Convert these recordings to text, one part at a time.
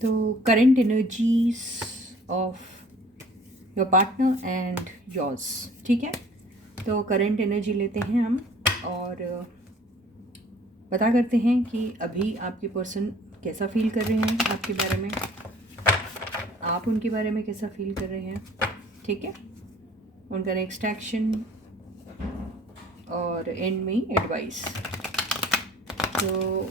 तो current energies of your partner and yours, ठीक है। तो करंट एनर्जी लेते हैं हम और पता करते हैं कि अभी आपके पर्सन कैसा फील कर रहे हैं आपके बारे में, आप उनके बारे में कैसा फील कर रहे हैं, ठीक है। उनका नेक्स्ट एक्शन और एंड में एडवाइस। तो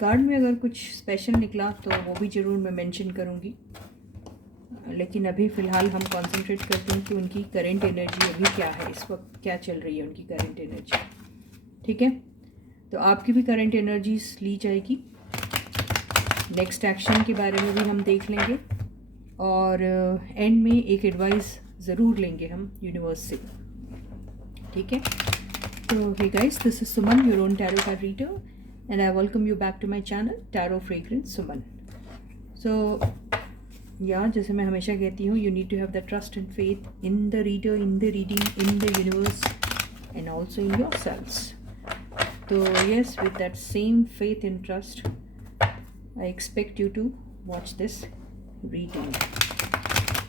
कार्ड में अगर कुछ स्पेशल निकला तो वो भी ज़रूर मैं मेंशन करूँगी, लेकिन अभी फ़िलहाल हम कंसंट्रेट करते हैं कि उनकी करंट एनर्जी अभी क्या है, इस वक्त क्या चल रही है उनकी करंट एनर्जी, ठीक है। तो आपकी भी करंट एनर्जीज ली जाएगी, नेक्स्ट एक्शन के बारे में भी हम देख लेंगे और एंड में एक एडवाइस ज़रूर लेंगे हम यूनिवर्स से, ठीक है। तो hey guys, this is Suman, your own tarot card reader, and I welcome you back to my channel Tarot Fragrance Suman. So yeah, जैसे मैं हमेशा कहती हूँ, you need to have the trust and faith in the reader, in the reading, in the universe and also in yourselves. So yes, with that same faith and trust, I expect you to watch this reading.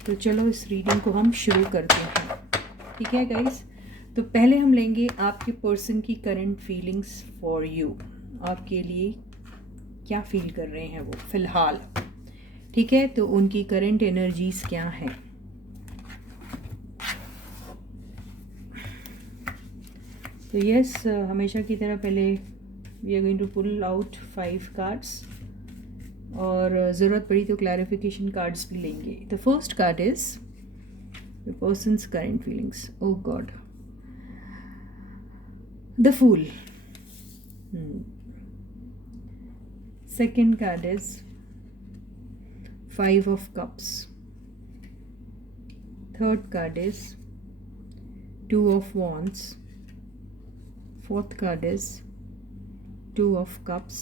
तो चलो इस reading को हम शुरू करते हैं, ठीक है गाइस। तो पहले हम लेंगे आपके पर्सन की करंट फीलिंग्स फॉर यू, आपके लिए क्या फील कर रहे हैं वो फ़िलहाल, ठीक है। तो उनकी करंट एनर्जीज क्या हैं। तो यस, हमेशा की तरह पहले we are going to pull out 5 cards और ज़रूरत पड़ी तो क्लैरिफिकेशन कार्ड्स भी लेंगे। The first card is the person's current feelings. Oh God, the fool. Second card is 5 of Cups. Third card is 2 of Wands. Fourth card is 2 of Cups.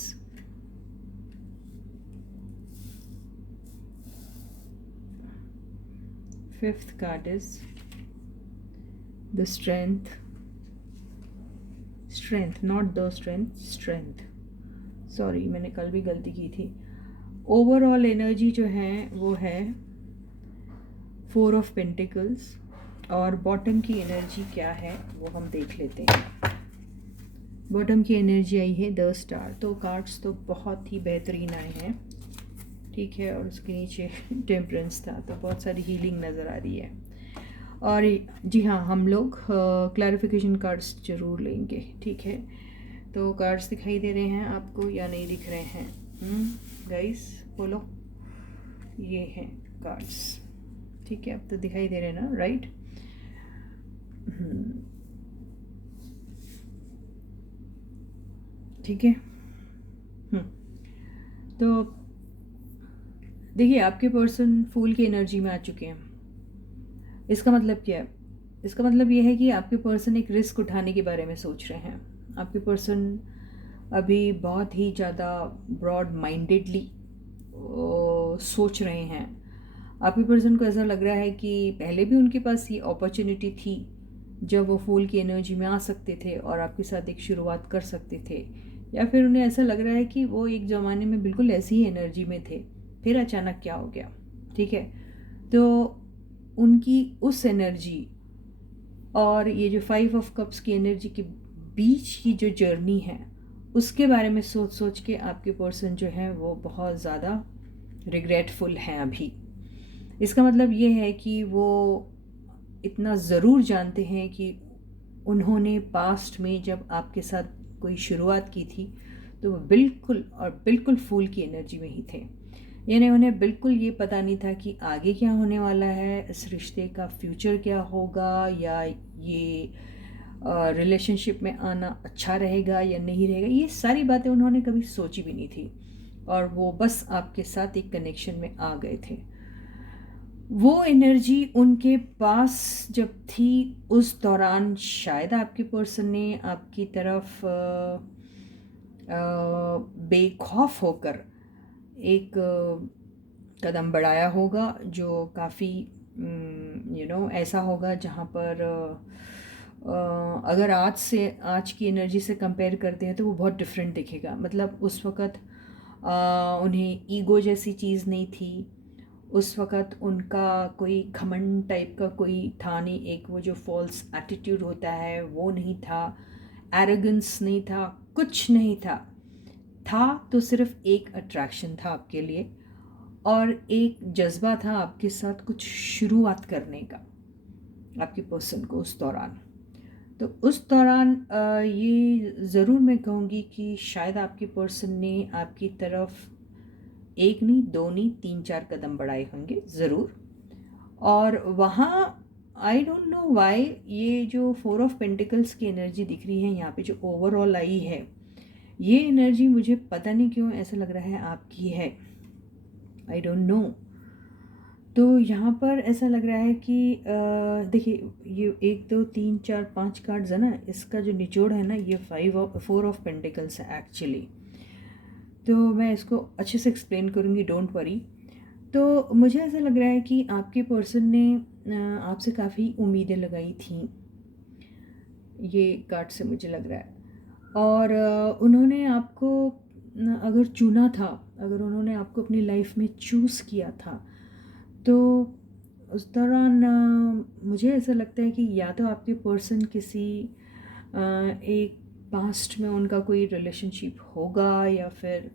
Fifth card is the Strength. Strength, not the strength, strength. Sorry, मैंने कल भी गलती की थी। Overall energy जो है वो है 4 ऑफ पेंटिकल्स और बॉटम की एनर्जी क्या है वो हम देख लेते हैं। बॉटम की एनर्जी आई है 10 स्टार। तो कार्ड्स तो बहुत ही बेहतरीन आए हैं, ठीक है। और उसके नीचे टेम्परेंस था, तो बहुत सारी हीलिंग नज़र आ रही है। और जी हाँ, हम लोग क्लैरिफिकेशन कार्ड्स ज़रूर लेंगे, ठीक है। तो कार्ड्स दिखाई दे रहे हैं आपको या नहीं दिख रहे हैं गाइस, बोलो। ये हैं कार्ड्स, ठीक है। अब तो दिखाई दे रहे हैं ना, राइट। ठीक है। तो देखिए, आपके पर्सन फूल की एनर्जी में आ चुके हैं। इसका मतलब क्या है? इसका मतलब ये है कि आपके पर्सन एक रिस्क उठाने के बारे में सोच रहे हैं। आपके पर्सन अभी बहुत ही ज़्यादा ब्रॉड माइंडेडली सोच रहे हैं। आपके पर्सन को ऐसा लग रहा है कि पहले भी उनके पास ये अपॉर्चुनिटी थी जब वो फूल की एनर्जी में आ सकते थे और आपके साथ एक शुरुआत कर सकते थे, या फिर उन्हें ऐसा लग रहा है कि वो एक ज़माने में बिल्कुल ऐसी ही एनर्जी में थे, फिर अचानक क्या हो गया, ठीक है। तो उनकी उस एनर्जी और ये जो 5 ऑफ कप्स की एनर्जी के बीच की जो जर्नी है, उसके बारे में सोच सोच के आपके पर्सन जो है वो बहुत ज़्यादा रिग्रेटफुल हैं अभी। इसका मतलब ये है कि वो इतना ज़रूर जानते हैं कि उन्होंने पास्ट में जब आपके साथ कोई शुरुआत की थी तो वो बिल्कुल और बिल्कुल फूल की एनर्जी में ही थे। यानी उन्हें बिल्कुल ये पता नहीं था कि आगे क्या होने वाला है, इस रिश्ते का फ्यूचर क्या होगा, या ये रिलेशनशिप में आना अच्छा रहेगा या नहीं रहेगा। ये सारी बातें उन्होंने कभी सोची भी नहीं थी और वो बस आपके साथ एक कनेक्शन में आ गए थे। वो एनर्जी उनके पास जब थी उस दौरान शायद आपके पर्सन ने आपकी तरफ बेखौफ होकर एक कदम बढ़ाया होगा, जो काफ़ी ऐसा होगा जहाँ पर अगर आज की एनर्जी से कंपेयर करते हैं तो वो बहुत डिफरेंट दिखेगा। मतलब उस वक़्त उन्हें ईगो जैसी चीज़ नहीं थी। उस वक़्त उनका कोई घमंड टाइप का कोई था नहीं, एक वो जो फ़ॉल्स एटीट्यूड होता है वो नहीं था, एरोगेंस नहीं था, कुछ नहीं था। था तो सिर्फ़ एक अट्रैक्शन था आपके लिए और एक जज़्बा था आपके साथ कुछ शुरुआत करने का, आपके पर्सन को उस दौरान। तो उस दौरान ये ज़रूर मैं कहूँगी कि शायद आपके पर्सन ने आपकी तरफ एक नहीं, दो नहीं, 3-4 कदम बढ़ाए होंगे ज़रूर। और वहाँ आई डोंट नो व्हाई ये जो 4 ऑफ पेंटिकल्स की एनर्जी दिख रही है यहाँ पे जो ओवरऑल आई है, ये एनर्जी मुझे पता नहीं क्यों ऐसा लग रहा है आपकी है। I don't know. तो यहाँ पर ऐसा लग रहा है कि देखिए ये 1 2 3 4 5 कार्ड्स है ना, इसका जो निचोड़ है ना ये 4 ऑफ पेंटिकल्स है एक्चुअली। तो मैं इसको अच्छे से एक्सप्लेन करूँगी, डोंट वरी। तो मुझे ऐसा लग रहा है कि आपके पर्सन ने आपसे काफ़ी उम्मीदें लगाई थी, ये कार्ड से मुझे लग रहा है। और उन्होंने आपको अगर चुना था, अगर उन्होंने आपको अपनी लाइफ में चूज़ किया था, तो उस दौरान मुझे ऐसा लगता है कि या तो आपके पर्सन किसी एक पास्ट में उनका कोई रिलेशनशिप होगा, या फिर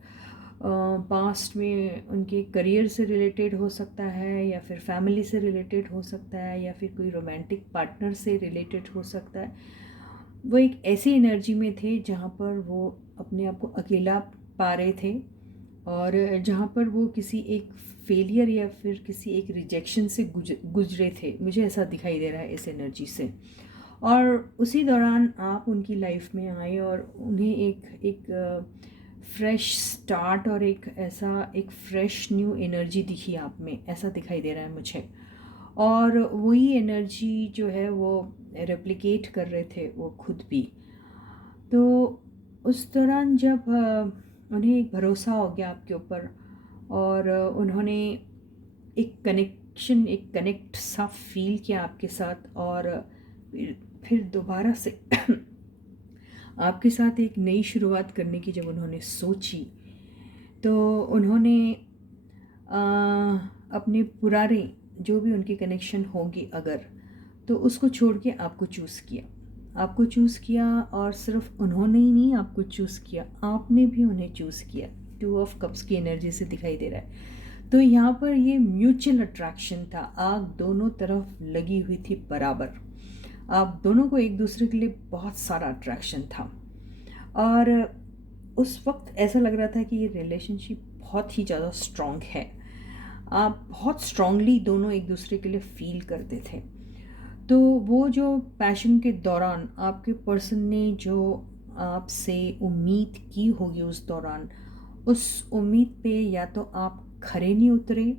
पास्ट में उनके करियर से रिलेटेड हो सकता है, या फिर फैमिली से रिलेटेड हो सकता है, या फिर कोई रोमांटिक पार्टनर से रिलेटेड हो सकता है। वो एक ऐसी एनर्जी में थे जहाँ पर वो अपने आप को अकेला पा रहे थे, और जहाँ पर वो किसी एक फेलियर या फिर किसी एक रिजेक्शन से गुजरे थे। मुझे ऐसा दिखाई दे रहा है इस एनर्जी से। और उसी दौरान आप उनकी लाइफ में आए और उन्हें एक फ्रेश स्टार्ट और एक फ्रेश न्यू एनर्जी दिखी आप में, ऐसा दिखाई दे रहा है मुझे। और वही एनर्जी जो है वो रेप्लिकेट कर रहे थे वो खुद भी। तो उस दौरान जब उन्हें एक भरोसा हो गया आपके ऊपर, और उन्होंने एक कनेक्ट सा फील किया आपके साथ, और फिर दोबारा से आपके साथ एक नई शुरुआत करने की जब उन्होंने सोची, तो उन्होंने अपने पुराने जो भी उनके कनेक्शन होंगे अगर, तो उसको छोड़ के आपको चूज़ किया। आपको चूज़ किया, और सिर्फ उन्होंने ही नहीं आपको चूज़ किया, आपने भी उन्हें चूज़ किया। 2 ऑफ कप्स की एनर्जी से दिखाई दे रहा है। तो यहाँ पर ये म्यूचुअल अट्रैक्शन था, आग दोनों तरफ लगी हुई थी बराबर। आप दोनों को एक दूसरे के लिए बहुत सारा अट्रैक्शन था, और उस वक्त ऐसा लग रहा था कि ये रिलेशनशिप बहुत ही ज़्यादा स्ट्रॉन्ग है। आप बहुत स्ट्रांगली दोनों एक दूसरे के लिए फील करते थे। तो वो जो पैशन के दौरान आपके पर्सन ने जो आपसे उम्मीद की होगी उस दौरान, उस उम्मीद पे या तो आप खरे नहीं उतरे,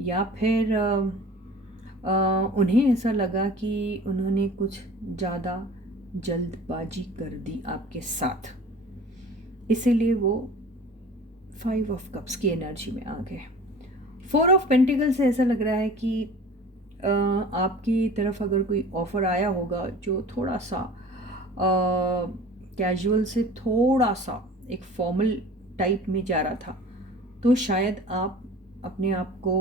या फिर उन्हें ऐसा लगा कि उन्होंने कुछ ज़्यादा जल्दबाजी कर दी आपके साथ, इसीलिए वो 5 ऑफ कप्स की एनर्जी में आ गए। 4 ऑफ पेंटिकल से ऐसा लग रहा है कि आपकी तरफ अगर कोई ऑफ़र आया होगा जो थोड़ा सा कैजुअल से थोड़ा सा एक फॉर्मल टाइप में जा रहा था, तो शायद आप अपने आप को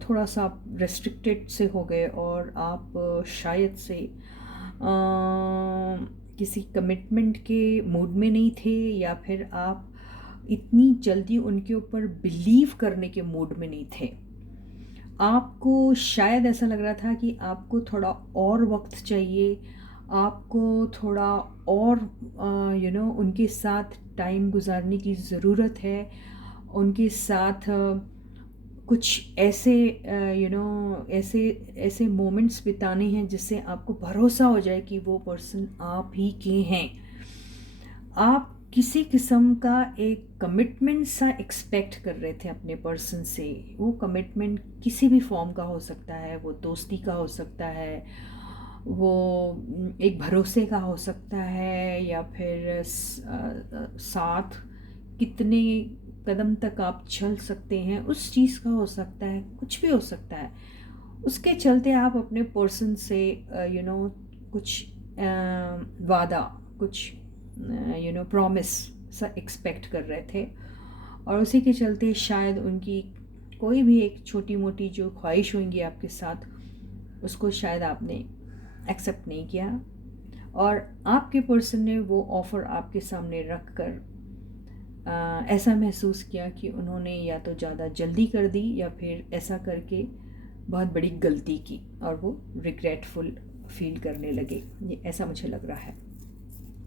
थोड़ा सा रेस्ट्रिक्टेड से हो गए, और आप शायद से किसी कमिटमेंट के मूड में नहीं थे, या फिर आप इतनी जल्दी उनके ऊपर बिलीव करने के मूड में नहीं थे। आपको शायद ऐसा लग रहा था कि आपको थोड़ा और वक्त चाहिए, आपको थोड़ा और उनके साथ टाइम गुजारने की ज़रूरत है, उनके साथ कुछ ऐसे ऐसे ऐसे मोमेंट्स बिताने हैं जिससे आपको भरोसा हो जाए कि वो पर्सन आप ही के हैं। आप किसी किस्म का एक कमिटमेंट सा एक्सपेक्ट कर रहे थे अपने पर्सन से। वो कमिटमेंट किसी भी फॉर्म का हो सकता है, वो दोस्ती का हो सकता है, वो एक भरोसे का हो सकता है, या फिर साथ कितने कदम तक आप चल सकते हैं उस चीज़ का हो सकता है, कुछ भी हो सकता है। उसके चलते आप अपने पर्सन से कुछ वादा, कुछ प्रॉमिस सा एक्सपेक्ट कर रहे थे, और उसी के चलते शायद उनकी कोई भी एक छोटी मोटी जो ख्वाहिश होंगी आपके साथ, उसको शायद आपने एक्सेप्ट नहीं किया, और आपके पर्सन ने वो ऑफ़र आपके सामने रख कर ऐसा महसूस किया कि उन्होंने या तो ज़्यादा जल्दी कर दी या फिर ऐसा करके बहुत बड़ी गलती की, और वो रिग्रेटफुल फील करने लगे। ये ऐसा मुझे लग रहा है।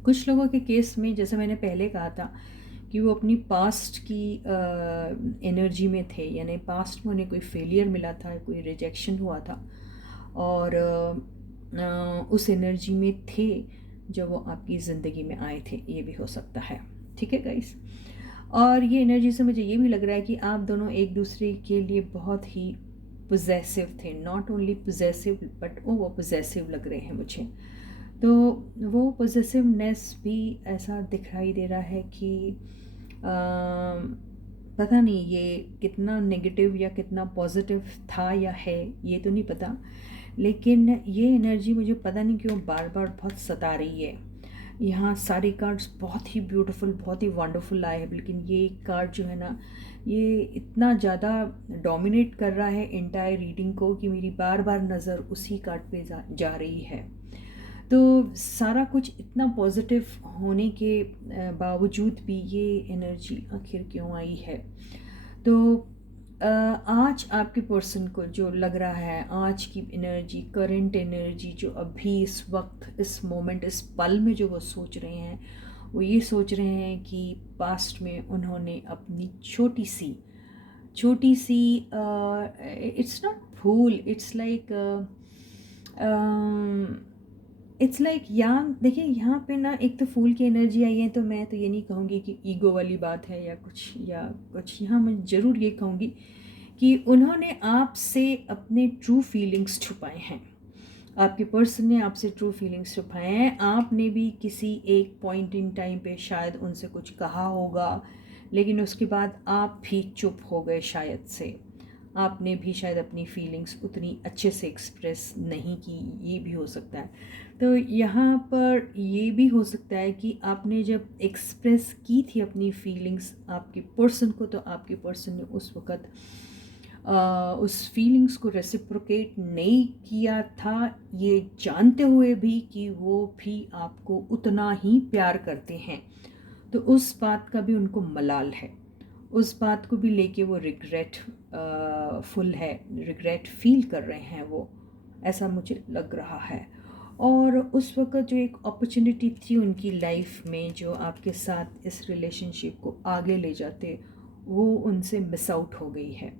कुछ लोगों के केस में, जैसे मैंने पहले कहा था, कि वो अपनी पास्ट की एनर्जी में थे, यानी पास्ट में उन्हें कोई फेलियर मिला था, कोई रिजेक्शन हुआ था, और उस एनर्जी में थे जब वो आपकी ज़िंदगी में आए थे। ये भी हो सकता है। ठीक है गाइस, और ये एनर्जी से मुझे ये भी लग रहा है कि आप दोनों एक दूसरे के लिए बहुत ही पोजेसिव थे। नॉट ओनली पोजेसिव बट वो पोजेसिव लग रहे हैं मुझे। तो वो पोजेसिवनेस भी ऐसा दिखाई दे रहा है कि पता नहीं ये कितना नेगेटिव या कितना पॉजिटिव था या है, ये तो नहीं पता, लेकिन ये एनर्जी मुझे पता नहीं क्यों बार बार बहुत सता रही है। यहाँ सारे कार्ड्स बहुत ही ब्यूटीफुल, बहुत ही वंडरफुल आए हैं, लेकिन ये कार्ड जो है ना, ये इतना ज़्यादा डोमिनेट कर रहा है एंटायर रीडिंग को कि मेरी बार बार नज़र उसी कार्ड पे जा रही है। तो सारा कुछ इतना पॉजिटिव होने के बावजूद भी ये एनर्जी आखिर क्यों आई है? तो आज आपके पर्सन को जो लग रहा है, आज की एनर्जी, करंट एनर्जी जो अभी इस वक्त, इस मोमेंट, इस पल में जो वो सोच रहे हैं, वो ये सोच रहे हैं कि पास्ट में उन्होंने अपनी छोटी सी इट्स नॉट भूल, इट्स लाइक यहाँ देखिए, यहाँ पे ना एक तो फूल की एनर्जी आई है, तो मैं तो ये नहीं कहूँगी कि ईगो वाली बात है या कुछ यहाँ मैं ज़रूर ये कहूँगी कि उन्होंने आपसे अपने ट्रू फीलिंग्स छुपाए हैं। आपके पर्सन ने आपसे ट्रू फीलिंग्स छुपाए हैं। आपने भी किसी एक पॉइंट इन टाइम पे शायद उनसे कुछ कहा होगा, लेकिन उसके बाद आप भी चुप हो गए शायद से। आपने भी शायद अपनी फीलिंग्स उतनी अच्छे से एक्सप्रेस नहीं की, ये भी हो सकता है। तो यहाँ पर ये भी हो सकता है कि आपने जब एक्सप्रेस की थी अपनी फीलिंग्स आपके पर्सन को, तो आपके पर्सन ने उस वक़्त उस फीलिंग्स को रेसिप्रोकेट नहीं किया था, ये जानते हुए भी कि वो भी आपको उतना ही प्यार करते हैं। तो उस बात का भी उनको मलाल है, उस बात को भी लेके वो रिग्रेट फुल है, रिग्रेट फील कर रहे हैं वो, ऐसा मुझे लग रहा है। और उस वक्त जो एक अपॉर्चुनिटी थी उनकी लाइफ में, जो आपके साथ इस रिलेशनशिप को आगे ले जाते, वो उनसे मिस आउट हो गई है,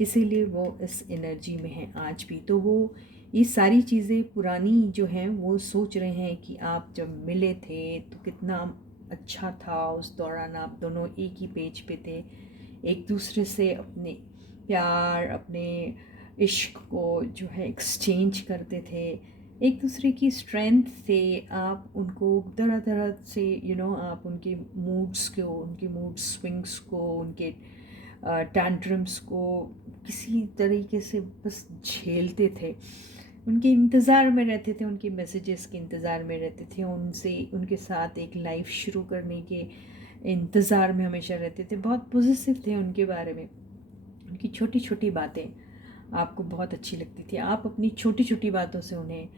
इसीलिए वो इस एनर्जी में हैं आज भी। तो वो ये सारी चीज़ें पुरानी जो हैं वो सोच रहे हैं कि आप जब मिले थे तो कितना अच्छा था, उस दौरान आप दोनों एक ही पेज पे थे, एक दूसरे से अपने प्यार, अपने इश्क को जो है एक्सचेंज करते थे, एक दूसरे की स्ट्रेंथ से आप उनको तरह तरह से आप उनके मूड्स को, उनके मूड स्विंग्स को, उनके टैंट्रम्स को किसी तरीके से बस झेलते थे, उनके इंतज़ार में रहते थे, उनके मैसेजेस के इंतज़ार में रहते थे, उनके साथ एक लाइफ शुरू करने के इंतज़ार में हमेशा रहते थे। बहुत पॉजिटिव थे उनके बारे में, उनकी छोटी छोटी बातें आपको बहुत अच्छी लगती थी। आप अपनी छोटी छोटी बातों से उन्हें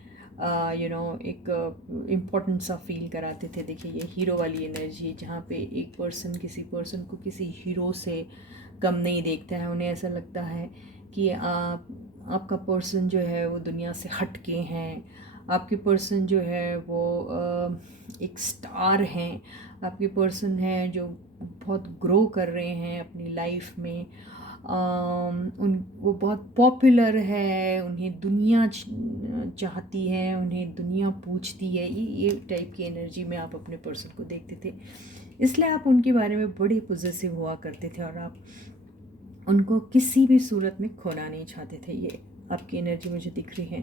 एक इम्पोर्टेंट सा फील कराते थे। देखिए, ये हीरो वाली एनर्जी, जहाँ पे एक पर्सन किसी पर्सन को किसी हीरो से कम नहीं देखता है। उन्हें ऐसा लगता है कि आपका पर्सन जो है वो दुनिया से हट के हैं, आपके पर्सन जो है वो एक स्टार हैं, आपके पर्सन है जो बहुत ग्रो कर रहे हैं अपनी लाइफ में। वो बहुत पॉपुलर है, उन्हें दुनिया चाहती है, उन्हें दुनिया पूछती है। ये टाइप की एनर्जी में आप अपने पर्सन को देखते थे, इसलिए आप उनके बारे में बड़े पॉजिटिव हुआ करते थे, और आप उनको किसी भी सूरत में खोना नहीं चाहते थे। ये आपकी एनर्जी मुझे दिख रही है।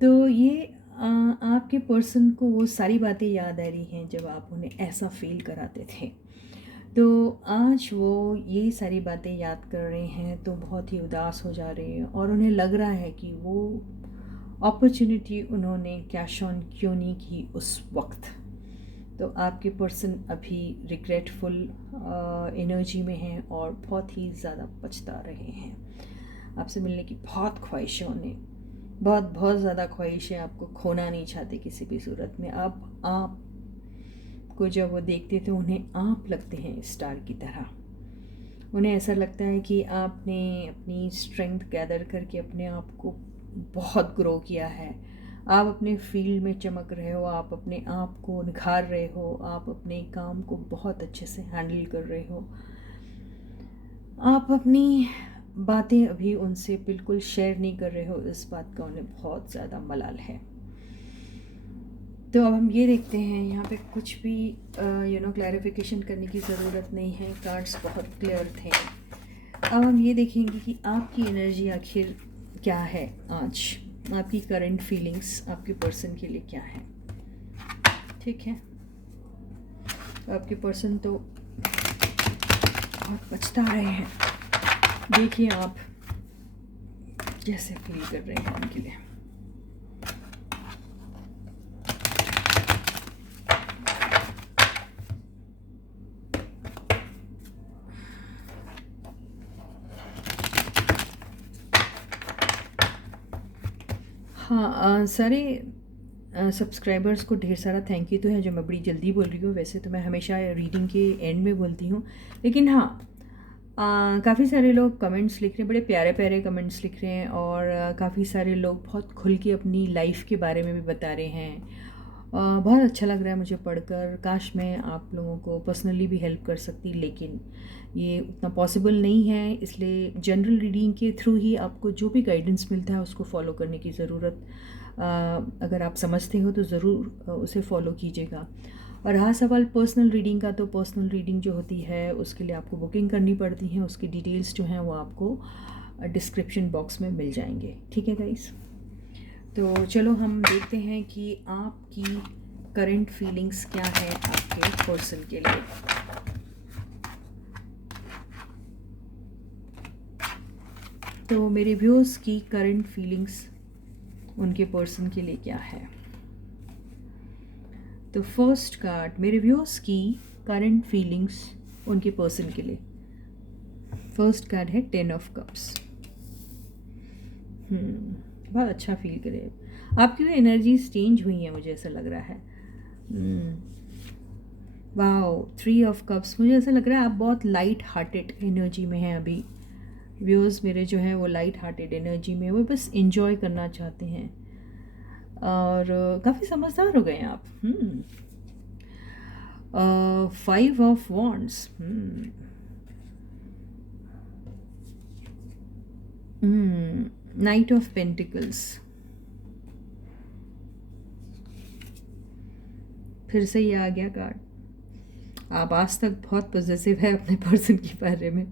तो ये आपके पर्सन को वो सारी बातें याद आ रही हैं जब आप उन्हें ऐसा फील कराते थे। तो आज वो ये सारी बातें याद कर रहे हैं, तो बहुत ही उदास हो जा रहे हैं, और उन्हें लग रहा है कि वो अपॉर्चुनिटी उन्होंने कैश ऑन क्यों नहीं की उस वक्त। तो आपके पर्सन अभी रिग्रेटफुल एनर्जी में हैं और बहुत ही ज़्यादा पछता रहे हैं। आपसे मिलने की बहुत ख्वाहिश है उन्हें, बहुत बहुत ज़्यादा ख्वाहिश है, आपको खोना नहीं चाहते किसी भी सूरत में। आप को जब वो देखते तो उन्हें आप लगते हैं स्टार की तरह। उन्हें ऐसा लगता है कि आपने अपनी स्ट्रेंथ गैदर करके अपने आप को बहुत ग्रो किया है। आप अपने फील्ड में चमक रहे हो, आप अपने आप को निखार रहे हो, आप अपने काम को बहुत अच्छे से हैंडल कर रहे हो। आप अपनी बातें अभी उनसे बिल्कुल शेयर नहीं कर रहे हो, इस बात का उन्हें बहुत ज़्यादा मलाल है। तो अब हम ये देखते हैं, यहाँ पे कुछ भी क्लैरिफिकेशन करने की ज़रूरत नहीं है, कार्ड्स बहुत क्लियर थे। अब हम ये देखेंगे कि आपकी एनर्जी आखिर क्या है आज, आपकी करंट फीलिंग्स आपके पर्सन के लिए क्या है। ठीक है, आपके पर्सन तो बहुत पछता रहे हैं। देखिए आप कैसे फील कर रहे हैं उनके लिए। हाँ, सारे सब्सक्राइबर्स को ढेर सारा थैंक यू तो है, जो मैं बड़ी जल्दी बोल रही हूँ। वैसे तो मैं हमेशा रीडिंग के एंड में बोलती हूँ, लेकिन हाँ, काफ़ी सारे लोग कमेंट्स लिख रहे हैं, बड़े प्यारे प्यारे कमेंट्स लिख रहे हैं, और काफ़ी सारे लोग बहुत खुल के अपनी लाइफ के बारे में भी बता रहे हैं। बहुत अच्छा लग रहा है मुझे पढ़कर। काश मैं आप लोगों को पर्सनली भी हेल्प कर सकती, लेकिन ये उतना पॉसिबल नहीं है। इसलिए जनरल रीडिंग के थ्रू ही आपको जो भी गाइडेंस मिलता है उसको फॉलो करने की ज़रूरत, अगर आप समझते हो तो ज़रूर उसे फॉलो कीजिएगा। और रहा सवाल पर्सनल रीडिंग का, तो पर्सनल रीडिंग जो होती है उसके लिए आपको बुकिंग करनी पड़ती है। उसकी डिटेल्स जो हैं वो आपको डिस्क्रिप्शन बॉक्स में मिल जाएंगे। ठीक है गाइस, तो चलो हम देखते हैं कि आपकी करंट फीलिंग्स क्या है आपके पर्सन के लिए। तो मेरे व्यूअर्स की करंट फीलिंग्स उनके पर्सन के लिए क्या है। तो फर्स्ट कार्ड, मेरे व्यूअर्स की करंट फीलिंग्स उनके पर्सन के लिए। फर्स्ट कार्ड है 10 ऑफ कप्स। बहुत अच्छा फील करे, आपकी भी एनर्जीज चेंज हुई हैं, मुझे ऐसा लग रहा है। Wow, 3 of cups. मुझे ऐसा लग रहा है आप बहुत लाइट हार्टेड एनर्जी में हैं अभी। व्यूअर्स मेरे जो हैं वो लाइट हार्टेड एनर्जी में, वो बस इंजॉय करना चाहते हैं, और काफ़ी समझदार हो गए हैं आप। 5 of wands. Night of pentacles. फिर से ये आ गया कार्ड। आप आज तक बहुत पॉजिटिव है अपने पर्सन के बारे में,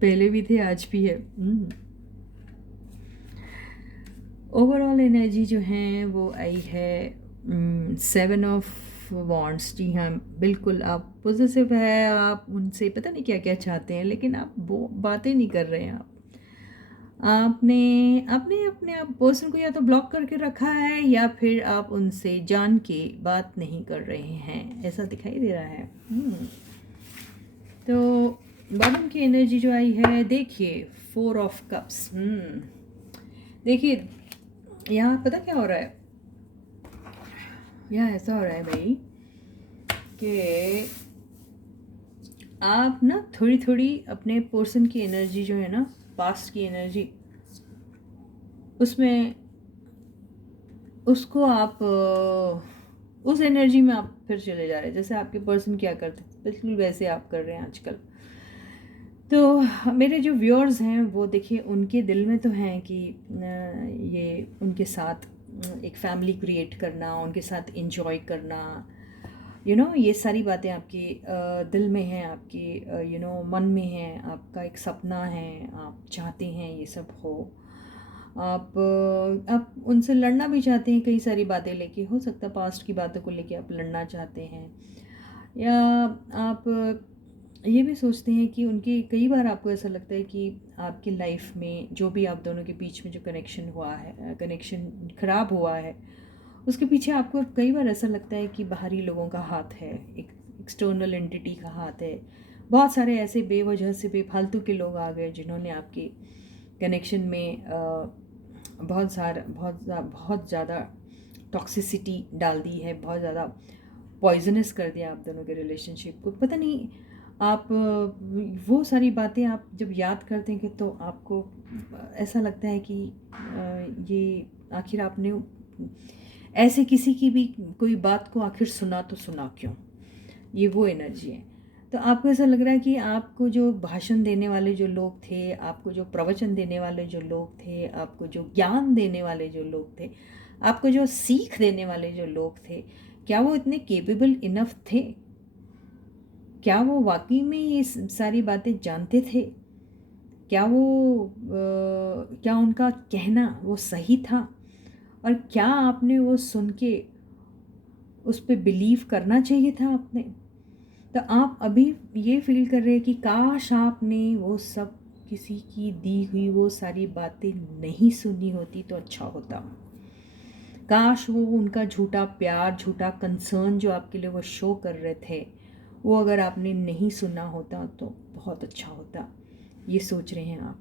पहले भी थे आज भी है। ओवरऑल एनर्जी जो है वो आई है 7 ऑफ वॉन्ड्स। जी हाँ, बिल्कुल आप पॉजिटिव है, आप उनसे पता नहीं क्या क्या चाहते हैं, लेकिन आप वो बातें नहीं कर रहे हैं। आपने आपने अपने आप पर्सन को या तो ब्लॉक करके रखा है, या फिर आप उनसे जान के बात नहीं कर रहे हैं, ऐसा दिखाई दे रहा है। तो बॉटम की एनर्जी जो आई है, देखिए 4 ऑफ कप्स। देखिए यहाँ पता क्या हो रहा है, यहाँ ऐसा हो रहा है भाई कि आप ना थोड़ी थोड़ी अपने पर्सन की एनर्जी जो है ना, पास्ट की एनर्जी, उसमें उसको आप उस एनर्जी में आप फिर चले जा रहे हैं, जैसे आपके पर्सन क्या करते थे बिल्कुल वैसे आप कर रहे हैं आजकल। तो मेरे जो व्यूअर्स हैं वो देखिए, उनके दिल में तो हैं कि ये उनके साथ एक फैमिली क्रिएट करना, उनके साथ एंजॉय करना, ये सारी बातें आपके दिल में हैं, आपके मन में हैं, आपका एक सपना है, आप चाहते हैं ये सब हो। आप उनसे लड़ना भी चाहते हैं, कई सारी बातें लेके, हो सकता है पास्ट की बातों को लेके आप लड़ना चाहते हैं, या आप ये भी सोचते हैं कि उनकी, कई बार आपको ऐसा लगता है कि आपकी लाइफ में जो भी आप दोनों के बीच में जो कनेक्शन हुआ है, कनेक्शन ख़राब हुआ है, उसके पीछे आपको कई बार ऐसा लगता है कि बाहरी लोगों का हाथ है, एक एक्सटर्नल एंटिटी का हाथ है। बहुत सारे ऐसे बेवजह से बेफालतू के लोग आ गए जिन्होंने आपके कनेक्शन में बहुत ज़्यादा टॉक्सिसिटी डाल दी है, बहुत ज़्यादा पॉइजनस कर दिया आप दोनों के रिलेशनशिप को। पता नहीं आप वो सारी बातें आप जब याद करते हैं कि तो आपको ऐसा लगता है कि ये आखिर आपने ऐसे किसी की भी कोई बात को आखिर सुना तो सुना क्यों। ये वो एनर्जी है। तो आपको ऐसा लग रहा है कि आपको जो भाषण देने वाले जो लोग थे, आपको जो प्रवचन देने वाले जो लोग थे, आपको जो ज्ञान देने वाले जो लोग थे, आपको जो सीख देने वाले जो लोग थे, क्या वो इतने केपेबल इनफ थे? क्या वो वाकई में ये सारी बातें जानते थे? क्या क्या उनका कहना वो सही था? और क्या आपने वो सुन के उस पर बिलीव करना चाहिए था आपने? तो आप अभी ये फील कर रहे हैं कि काश आपने वो सब किसी की दी हुई वो सारी बातें नहीं सुनी होती तो अच्छा होता। काश वो उनका झूठा प्यार, झूठा कंसर्न जो आपके लिए वो शो कर रहे थे, वो अगर आपने नहीं सुना होता तो बहुत अच्छा होता। ये सोच रहे हैं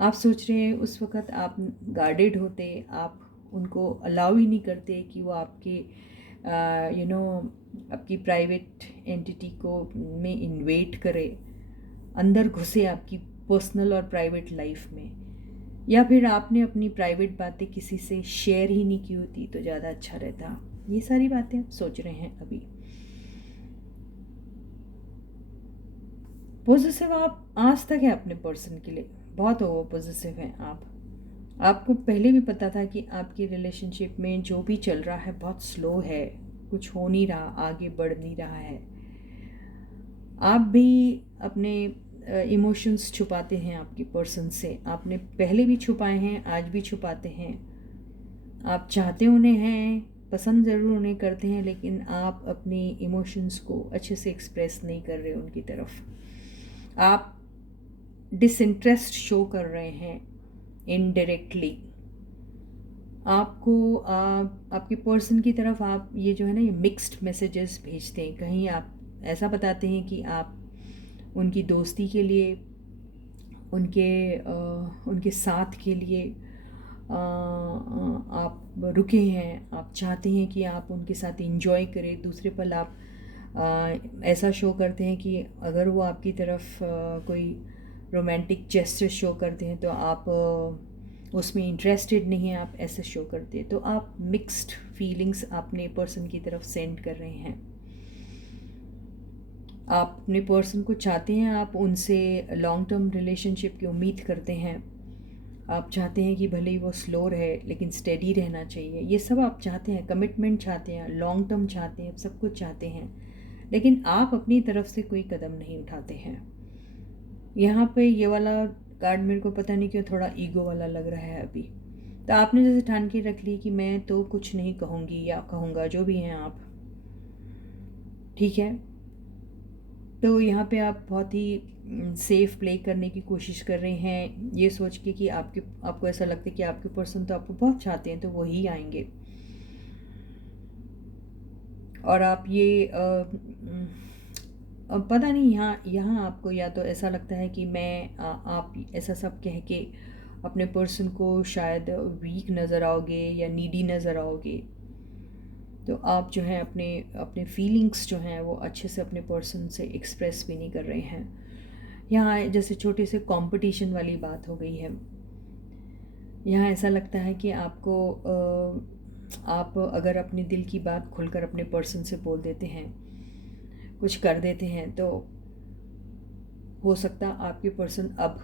आप सोच रहे हैं उस वक़्त आप गार्डेड होते, आप उनको अलाउ ही नहीं करते कि वो आपके आपकी प्राइवेट एंटिटी को में इन्वेट करे, अंदर घुसे आपकी पर्सनल और प्राइवेट लाइफ में। या फिर आपने अपनी प्राइवेट बातें किसी से शेयर ही नहीं की होती तो ज़्यादा अच्छा रहता। ये सारी बातें आप सोच रहे हैं अभी। पॉजिटिव आप आज तक है अपने पर्सन के लिए, बहुत ओवर पॉजिटिव हैं आप। आपको पहले भी पता था कि आपकी रिलेशनशिप में जो भी चल रहा है बहुत स्लो है, कुछ हो नहीं रहा, आगे बढ़ नहीं रहा है। आप भी अपने इमोशंस छुपाते हैं आपकी पर्सन से, आपने पहले भी छुपाए हैं, आज भी छुपाते हैं। आप चाहते उन्हें हैं, पसंद ज़रूर उन्हें करते हैं, लेकिन आप अपनी इमोशंस को अच्छे से एक्सप्रेस नहीं कर रहे उनकी तरफ। आप डिसइंटरेस्ट शो कर रहे हैं इनडायरेक्टली। आपको आपके पर्सन की तरफ आप ये जो है ना, ये मिक्स्ड मैसेजेस भेजते हैं। कहीं आप ऐसा बताते हैं कि आप उनकी दोस्ती के लिए, उनके साथ के लिए आप रुके हैं, आप चाहते हैं कि आप उनके साथ एंजॉय करें। दूसरे पल आप ऐसा शो करते हैं कि अगर वो आपकी तरफ कोई रोमांटिक जेस्चर शो करते हैं तो आप उसमें इंटरेस्टेड नहीं हैं, आप ऐसे शो करते हैं। तो आप मिक्स्ड फीलिंग्स अपने पर्सन की तरफ सेंड कर रहे हैं। आप अपने पर्सन को चाहते हैं, आप उनसे लॉन्ग टर्म रिलेशनशिप की उम्मीद करते हैं। आप चाहते हैं कि भले ही वो स्लो रहे लेकिन स्टेडी रहना चाहिए। ये सब आप चाहते हैं, कमिटमेंट चाहते हैं, लॉन्ग टर्म चाहते हैं, सब कुछ चाहते हैं, लेकिन आप अपनी तरफ से कोई कदम नहीं उठाते हैं। यहाँ पे ये वाला कार्ड मेरे को पता नहीं क्यों थोड़ा ईगो वाला लग रहा है अभी। तो आपने जैसे ठान के रख ली कि मैं तो कुछ नहीं कहूँगी या कहूँगा, जो भी हैं आप, ठीक है। तो यहाँ पे आप बहुत ही सेफ प्ले करने की कोशिश कर रहे हैं, ये सोच के कि आपको ऐसा लगता है कि आपके पर्सन तो आपको बहुत चाहते हैं तो वही आएंगे। और आप ये पता नहीं यहाँ आपको या तो ऐसा लगता है कि आप ऐसा सब कह के अपने पर्सन को शायद वीक नज़र आओगे या नीडी नज़र आओगे। तो आप जो है अपने फीलिंग्स जो हैं वो अच्छे से अपने पर्सन से एक्सप्रेस भी नहीं कर रहे हैं। यहाँ जैसे छोटे से कंपटीशन वाली बात हो गई है। यहाँ ऐसा लगता है कि आप अगर अपने दिल की बात खुलकर अपने पर्सन से बोल देते हैं, कुछ कर देते हैं, तो हो सकता आपके पर्सन अब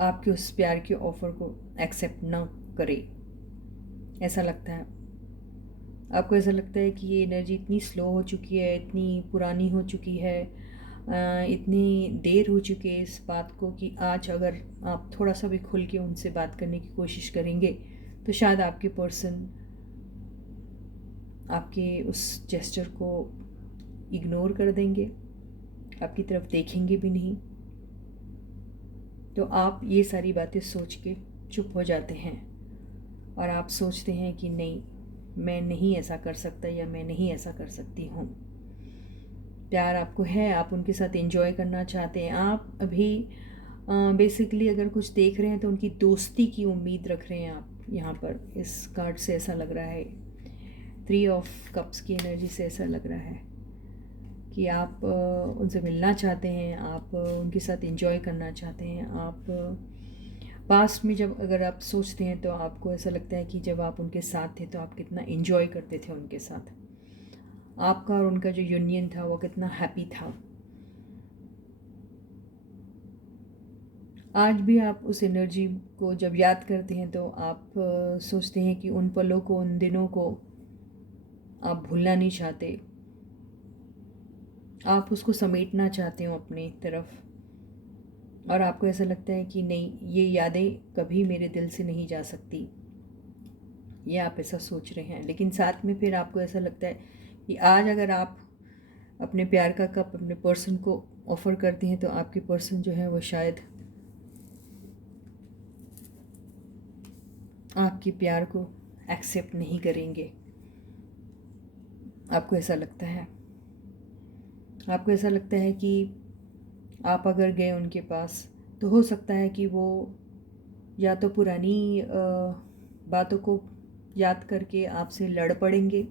आपके उस प्यार के ऑफ़र को एक्सेप्ट ना करे। ऐसा लगता है आपको, ऐसा लगता है कि ये एनर्जी इतनी स्लो हो चुकी है, इतनी पुरानी हो चुकी है, इतनी देर हो चुकी है इस बात को कि आज अगर आप थोड़ा सा भी खुल के उनसे बात करने की कोशिश करेंगे तो शायद आपके पर्सन आपके उस जेस्चर को इग्नोर कर देंगे, आपकी तरफ देखेंगे भी नहीं। तो आप ये सारी बातें सोच के चुप हो जाते हैं और आप सोचते हैं कि नहीं, मैं नहीं ऐसा कर सकता या मैं नहीं ऐसा कर सकती हूँ। प्यार आपको है, आप उनके साथ एंजॉय करना चाहते हैं। आप अभी बेसिकली अगर कुछ देख रहे हैं तो उनकी दोस्ती की उम्मीद रख रहे हैं आप। यहाँ पर इस कार्ड से ऐसा लग रहा है, 3 ऑफ कप्स की एनर्जी से ऐसा लग रहा है कि आप उनसे मिलना चाहते हैं, आप उनके साथ एंजॉय करना चाहते हैं। आप पास्ट में जब अगर आप सोचते हैं तो आपको ऐसा लगता है कि जब आप उनके साथ थे तो आप कितना एंजॉय करते थे उनके साथ। आपका और उनका जो यूनियन था वो कितना हैप्पी था। आज भी आप उस एनर्जी को जब याद करते हैं तो आप सोचते हैं कि उन पलों को, उन दिनों को आप भूलना नहीं चाहते, आप उसको समेटना चाहते हो अपनी तरफ। और आपको ऐसा लगता है कि नहीं, ये यादें कभी मेरे दिल से नहीं जा सकती, ये आप ऐसा सोच रहे हैं। लेकिन साथ में फिर आपको ऐसा लगता है कि आज अगर आप अपने प्यार का कप अपने पर्सन को ऑफ़र करते हैं तो आपके पर्सन जो है वो शायद आपके प्यार को एक्सेप्ट नहीं करेंगे। आपको ऐसा लगता है, आपको ऐसा लगता है कि आप अगर गए उनके पास तो हो सकता है कि वो या तो पुरानी बातों को याद करके आपसे लड़ पड़ेंगे,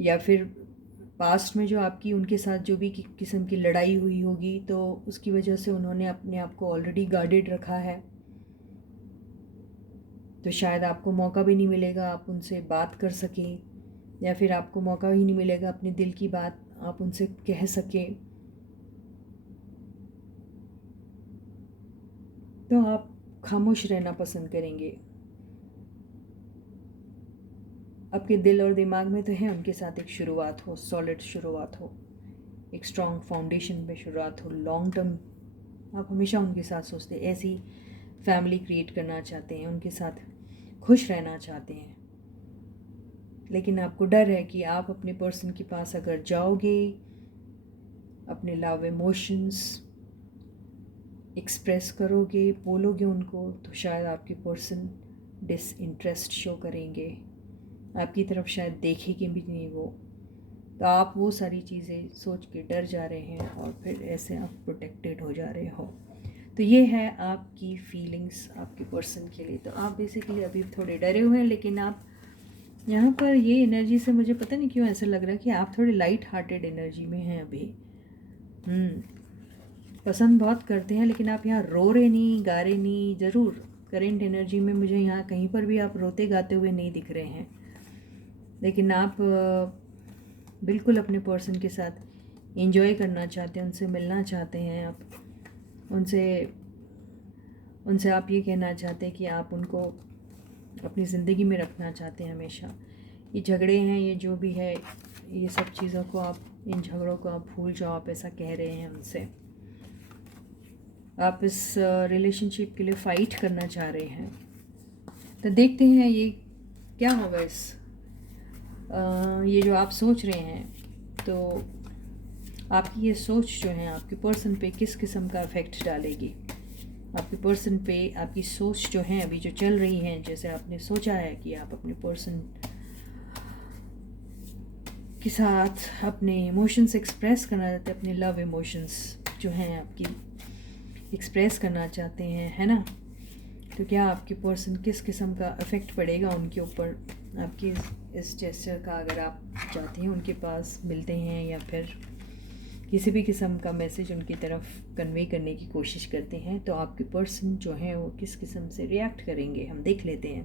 या फिर पास्ट में जो आपकी उनके साथ जो भी किस्म की लड़ाई हुई होगी तो उसकी वजह से उन्होंने अपने आप को ऑलरेडी गार्डेड रखा है। तो शायद आपको मौका भी नहीं मिलेगा आप उनसे बात कर सकें, या फिर आपको मौका ही नहीं मिलेगा अपने दिल की बात आप उनसे कह सकें। तो आप खामोश रहना पसंद करेंगे। आपके दिल और दिमाग में तो है उनके साथ एक शुरुआत हो, सॉलिड शुरुआत हो, एक स्ट्रॉन्ग फाउंडेशन पे शुरुआत हो, लॉन्ग टर्म आप हमेशा उनके साथ सोचते हैं, ऐसी फैमिली क्रिएट करना चाहते हैं, उनके साथ खुश रहना चाहते हैं। लेकिन आपको डर है कि आप अपने पर्सन के पास अगर जाओगे, अपने लव इमोशंस एक्सप्रेस करोगे, बोलोगे उनको, तो शायद आपके पर्सन डिसइंटरेस्ट शो करेंगे, आपकी तरफ शायद देखेंगे भी नहीं वो। तो आप वो सारी चीज़ें सोच के डर जा रहे हैं और फिर ऐसे आप प्रोटेक्टेड हो जा रहे हो। तो ये है आपकी फीलिंग्स आपके पर्सन के लिए। तो आप बेसिकली अभी थोड़े डरे हुए हैं, लेकिन आप यहाँ पर ये एनर्जी से मुझे पता नहीं क्यों ऐसा लग रहा है कि आप थोड़े लाइट हार्टेड एनर्जी में हैं अभी। पसंद बहुत करते हैं, लेकिन आप यहाँ रो रहे नहीं, गा रहे नहीं। ज़रूर करेंट एनर्जी में मुझे यहाँ कहीं पर भी आप रोते गाते हुए नहीं दिख रहे हैं, लेकिन आप बिल्कुल अपने पर्सन के साथ एंजॉय करना चाहते हैं, उनसे मिलना चाहते हैं। आप उनसे आप ये कहना चाहते हैं कि आप उनको अपनी ज़िंदगी में रखना चाहते हैं हमेशा। ये झगड़े हैं, ये जो भी है, ये सब चीज़ों को आप, इन झगड़ों को आप भूल जाओ, आप ऐसा कह रहे हैं उनसे। आप इस रिलेशनशिप के लिए फ़ाइट करना चाह रहे हैं। तो देखते हैं ये क्या होगा। ये जो आप सोच रहे हैं, तो आपकी ये सोच जो है आपके पर्सन पे किस किस्म का इफ़ेक्ट डालेगी। आपके पर्सन पे आपकी सोच जो है अभी जो चल रही हैं, जैसे आपने सोचा है कि आप अपने पर्सन के साथ अपने इमोशंस एक्सप्रेस करना चाहते हैं, अपने लव इमोशंस जो हैं आपकी एक्सप्रेस करना चाहते हैं, है ना। तो क्या आपके पर्सन किस किस्म का इफ़ेक्ट पड़ेगा उनके ऊपर आपकी इस जेस्चर का, अगर आप जाते हैं उनके पास, मिलते हैं, या फिर किसी भी किस्म का मैसेज उनकी तरफ कन्वे करने की कोशिश करते हैं, तो आपके पर्सन जो है वो किस किस्म से रिएक्ट करेंगे, हम देख लेते हैं।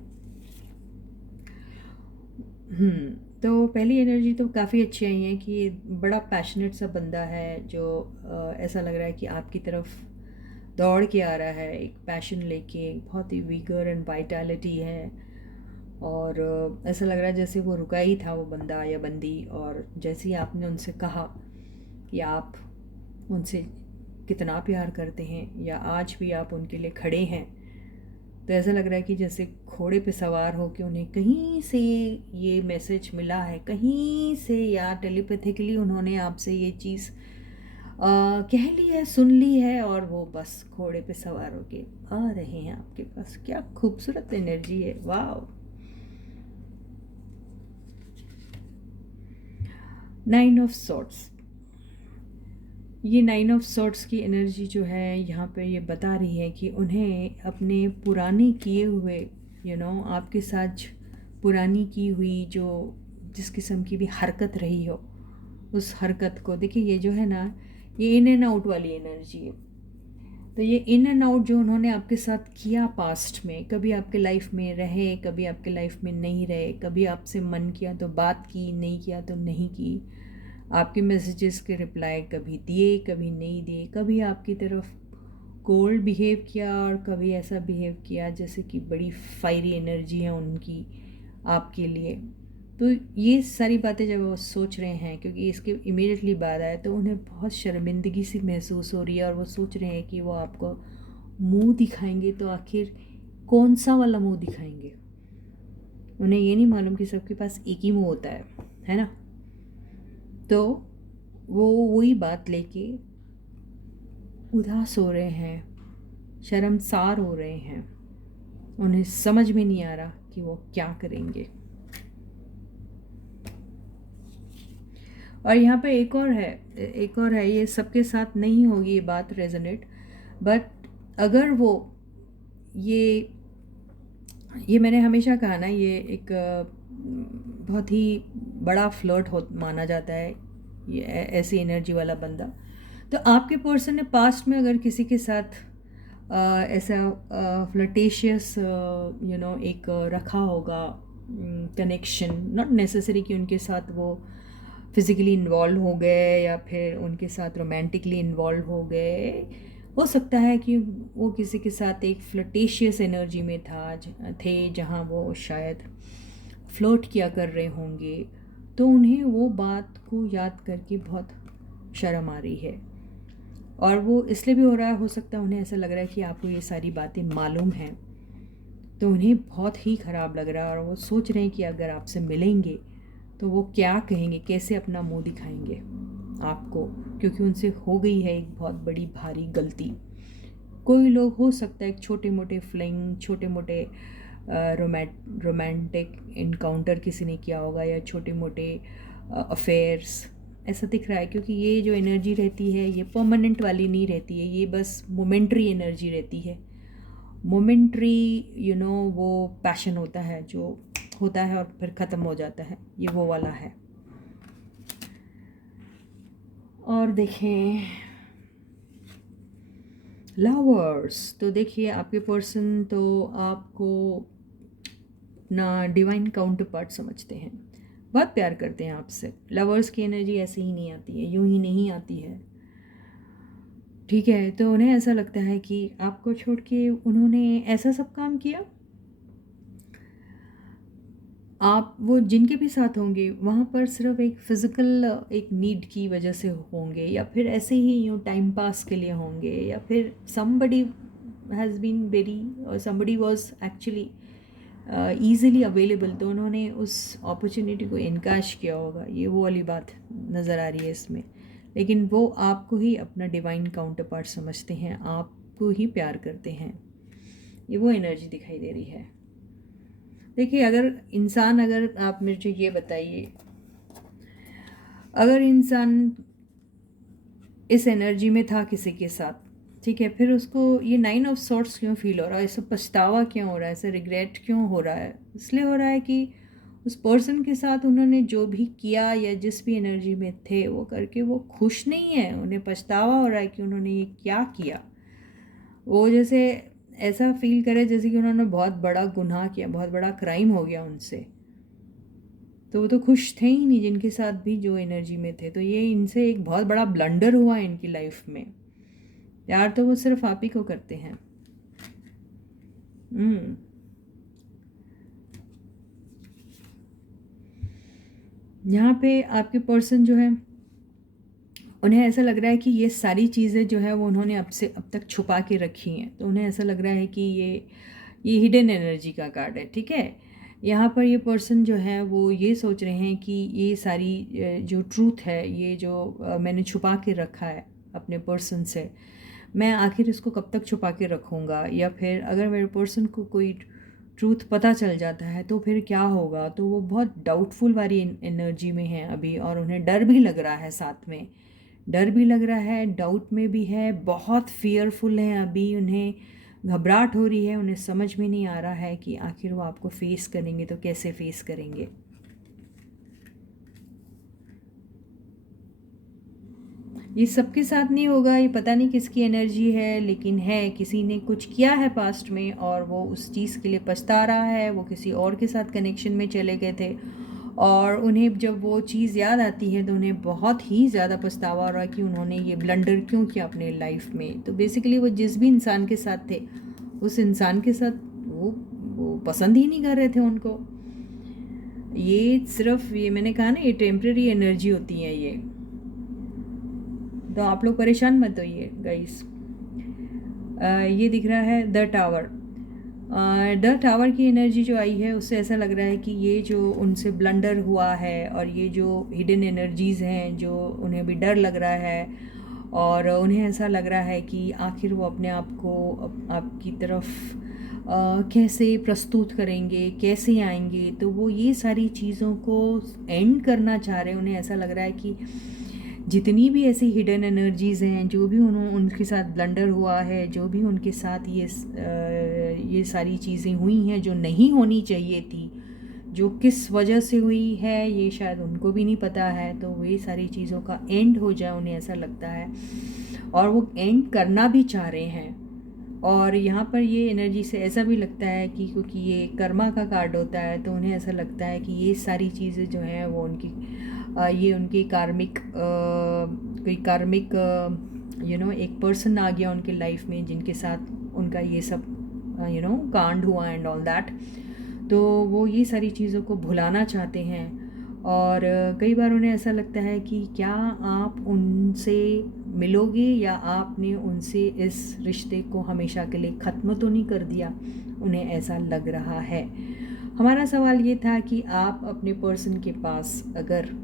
तो पहली एनर्जी तो काफ़ी अच्छी आई है कि ये बड़ा पैशनेट सा बंदा है, जो ऐसा लग रहा है कि आपकी तरफ दौड़ के आ रहा है, एक पैशन लेके, बहुत ही विगर एंड वाइटैलिटी है। और ऐसा लग रहा है जैसे वो रुका ही था वो बंदा या बंदी, और जैसे ही आपने उनसे कहा कि आप उनसे कितना प्यार करते हैं या आज भी आप उनके लिए खड़े हैं, तो ऐसा लग रहा है कि जैसे घोड़े पे सवार हो के उन्हें कहीं से ये मैसेज मिला है, कहीं से, या टेलीपैथिकली उन्होंने आपसे ये चीज़ कह ली है, सुन ली है, और वो बस घोड़े पे सवार होके आ रहे हैं आपके पास। क्या खूबसूरत एनर्जी है, वाह। नाइन ऑफ सॉर्ट्स, ये नाइन ऑफ सॉर्ट्स की एनर्जी जो है यहाँ पे ये बता रही है कि उन्हें अपने पुराने किए हुए आपके साथ पुरानी की हुई जो जिस किस्म की भी हरकत रही हो, उस हरकत को देखिए, ये जो है ना, ये इन एंड आउट वाली एनर्जी है। तो ये इन एंड आउट जो उन्होंने आपके साथ किया पास्ट में, कभी आपके लाइफ में रहे, कभी आपके लाइफ में नहीं रहे, कभी आपसे मन किया तो बात की, नहीं किया तो नहीं की, आपके मैसेजेस के रिप्लाई कभी दिए कभी नहीं दिए, कभी आपकी तरफ कोल्ड बिहेव किया और कभी ऐसा बिहेव किया जैसे कि बड़ी फायरी एनर्जी है उनकी आपके लिए। तो ये सारी बातें जब वो सोच रहे हैं, क्योंकि इसके इमीडिएटली बाद आए, तो उन्हें बहुत शर्मिंदगी सी महसूस हो रही है और वो सोच रहे हैं कि वो आपको मुंह दिखाएंगे तो आखिर कौन सा वाला मुंह दिखाएंगे। उन्हें ये नहीं मालूम कि सबके पास एक ही मुंह होता है ना। तो वो वही बात लेके उदास हो रहे हैं, शर्मसार हो रहे हैं, उन्हें समझ में नहीं आ रहा कि वो क्या करेंगे। और यहाँ पे एक और है, ये सबके साथ नहीं होगी ये बात रेजोनेट, बट अगर वो ये मैंने हमेशा कहा ना, ये एक बहुत ही बड़ा फ्लर्ट हो माना जाता है ये ऐसी एनर्जी वाला बंदा। तो आपके पर्सन ने पास्ट में अगर किसी के साथ ऐसा फ्लर्टेशियस एक रखा होगा कनेक्शन, नॉट नेसेसरी कि उनके साथ वो फिज़िकली इन्वॉल्व हो गए या फिर उनके साथ रोमांटिकली इन्वॉल्व हो गए, हो सकता है कि वो किसी के साथ एक फ्लर्टेशियस एनर्जी में थे जहाँ वो शायद फ्लर्ट किया कर रहे होंगे। तो उन्हें वो बात को याद करके बहुत शर्म आ रही है, और वो इसलिए भी हो रहा है, हो सकता है उन्हें ऐसा लग रहा है कि आपको ये सारी बातें मालूम हैं, तो उन्हें बहुत ही ख़राब लग रहा है और वो सोच रहे हैं कि अगर आपसे मिलेंगे तो वो क्या कहेंगे, कैसे अपना मुंह दिखाएंगे आपको, क्योंकि उनसे हो गई है एक बहुत बड़ी भारी गलती। कोई लोग हो सकता है एक छोटे मोटे फ्लिंग, छोटे मोटे रोमांटिक इनकाउंटर किसी ने किया होगा, या छोटे मोटे अफेयर्स, ऐसा दिख रहा है। क्योंकि ये जो एनर्जी रहती है ये परमानेंट वाली नहीं रहती है, ये बस मोमेंट्री एनर्जी रहती है। मोमेंट्री वो पैशन होता है जो होता है और फिर ख़त्म हो जाता है, ये वो वाला है। और देखें लवर्स, तो देखिए आपके पर्सन तो आपको अपना डिवाइन काउंटर पार्ट समझते हैं, बहुत प्यार करते हैं आपसे। लवर्स की एनर्जी ऐसे ही नहीं आती है, यूं ही नहीं आती है, ठीक है। तो उन्हें ऐसा लगता है कि आपको छोड़ के उन्होंने ऐसा सब काम किया, आप वो जिनके भी साथ होंगे वहाँ पर सिर्फ एक फ़िज़िकल एक नीड की वजह से होंगे, या फिर ऐसे ही यूँ टाइम पास के लिए होंगे, या फिर somebody हैज़ बीन वेरी और somebody was actually easily available, तो उन्होंने उस अपॉर्चुनिटी को इनकाश किया होगा। ये वो वाली बात नज़र आ रही है इसमें। लेकिन वो आपको ही अपना डिवाइन काउंटर पार्ट समझते हैं, आपको ही प्यार करते हैं, ये वो एनर्जी दिखाई दे रही है। देखिए अगर आप मुझे ये बताइए, अगर इंसान इस एनर्जी में था किसी के साथ, ठीक है, फिर उसको ये नाइन ऑफ सॉर्ट्स क्यों फील हो रहा है, ऐसा पछतावा क्यों हो रहा है, ऐसा रिग्रेट क्यों हो रहा है? इसलिए हो रहा है कि उस पर्सन के साथ उन्होंने जो भी किया या जिस भी एनर्जी में थे वो करके वो खुश नहीं है, उन्हें पछतावा हो रहा है कि उन्होंने ये क्या किया। वो जैसे ऐसा फील करे जैसे कि उन्होंने बहुत बड़ा गुनाह किया, बहुत बड़ा क्राइम हो गया उनसे। तो वो तो खुश थे ही नहीं जिनके साथ भी जो एनर्जी में थे, तो ये इनसे एक बहुत बड़ा ब्लंडर हुआ इनकी लाइफ में। प्यार तो वो सिर्फ आप ही को करते हैं। यहाँ पे आपके पर्सन जो है उन्हें ऐसा लग रहा है कि ये सारी चीज़ें जो है वो उन्होंने अब तक छुपा के रखी हैं, तो उन्हें ऐसा लग रहा है कि ये हिडन एनर्जी का कार्ड है, ठीक है। यहाँ पर ये पर्सन जो है वो ये सोच रहे हैं कि ये सारी जो ट्रूथ है, ये जो मैंने छुपा के रखा है अपने पर्सन से, मैं आखिर इसको कब तक छुपा के रखूँगा, या फिर अगर मेरे पर्सन को कोई ट्रूथ पता चल जाता है तो फिर क्या होगा। तो वो बहुत डाउटफुल वाली एनर्जी में है अभी, और उन्हें डर भी लग रहा है, साथ में डर भी लग रहा है, डाउट में भी है, बहुत फियरफुल है अभी, उन्हें घबराहट हो रही है, उन्हें समझ में नहीं आ रहा है कि आखिर वो आपको फेस करेंगे तो कैसे फेस करेंगे। ये सबके साथ नहीं होगा, ये पता नहीं किसकी एनर्जी है, लेकिन है, किसी ने कुछ किया है पास्ट में और वो उस चीज़ के लिए पछता रहा है। वो किसी और के साथ कनेक्शन में चले गए थे और उन्हें जब वो चीज़ याद आती है तो उन्हें बहुत ही ज़्यादा पछतावा हो रहा है कि उन्होंने ये ब्लंडर क्यों किया अपने लाइफ में। तो बेसिकली वो जिस भी इंसान के साथ थे, उस इंसान के साथ वो पसंद ही नहीं कर रहे थे उनको। ये सिर्फ, ये मैंने कहा ना, ये टेम्प्रेरी एनर्जी होती है ये, तो आप लोग परेशान मत होइए गाइस। ये दिख रहा है द टावर। द टावर की एनर्जी जो आई है उससे ऐसा लग रहा है कि ये जो उनसे ब्लंडर हुआ है और ये जो हिडन एनर्जीज़ हैं जो उन्हें भी डर लग रहा है, और उन्हें ऐसा लग रहा है कि आखिर वो अपने आप को आपकी तरफ कैसे प्रस्तुत करेंगे, कैसे आएंगे। तो वो ये सारी चीज़ों को एंड करना चाह रहे हैं। उन्हें ऐसा लग रहा है कि जितनी भी ऐसी हिडन एनर्जीज़ हैं, जो भी उनके साथ ब्लंडर हुआ है, जो भी उनके साथ ये सारी चीज़ें हुई हैं जो नहीं होनी चाहिए थी, जो किस वजह से हुई है ये शायद उनको भी नहीं पता है, तो ये सारी चीज़ों का एंड हो जाए, उन्हें ऐसा लगता है, और वो एंड करना भी चाह रहे हैं। और यहाँ पर ये एनर्जी से ऐसा भी लगता है कि क्योंकि ये कर्मा का कार्ड होता है, तो उन्हें ऐसा लगता है कि ये सारी चीज़ें जो हैं वो उनकी ये उनकी कार्मिक कोई कार्मिक एक पर्सन आ गया उनके लाइफ में जिनके साथ उनका ये सब कांड हुआ एंड ऑल दैट। तो वो ये सारी चीज़ों को भुलाना चाहते हैं, और कई बार उन्हें ऐसा लगता है कि क्या आप उनसे मिलोगे या आपने उनसे इस रिश्ते को हमेशा के लिए ख़त्म तो नहीं कर दिया, उन्हें ऐसा लग रहा है। हमारा सवाल ये था कि आप अपने पर्सन के पास अगर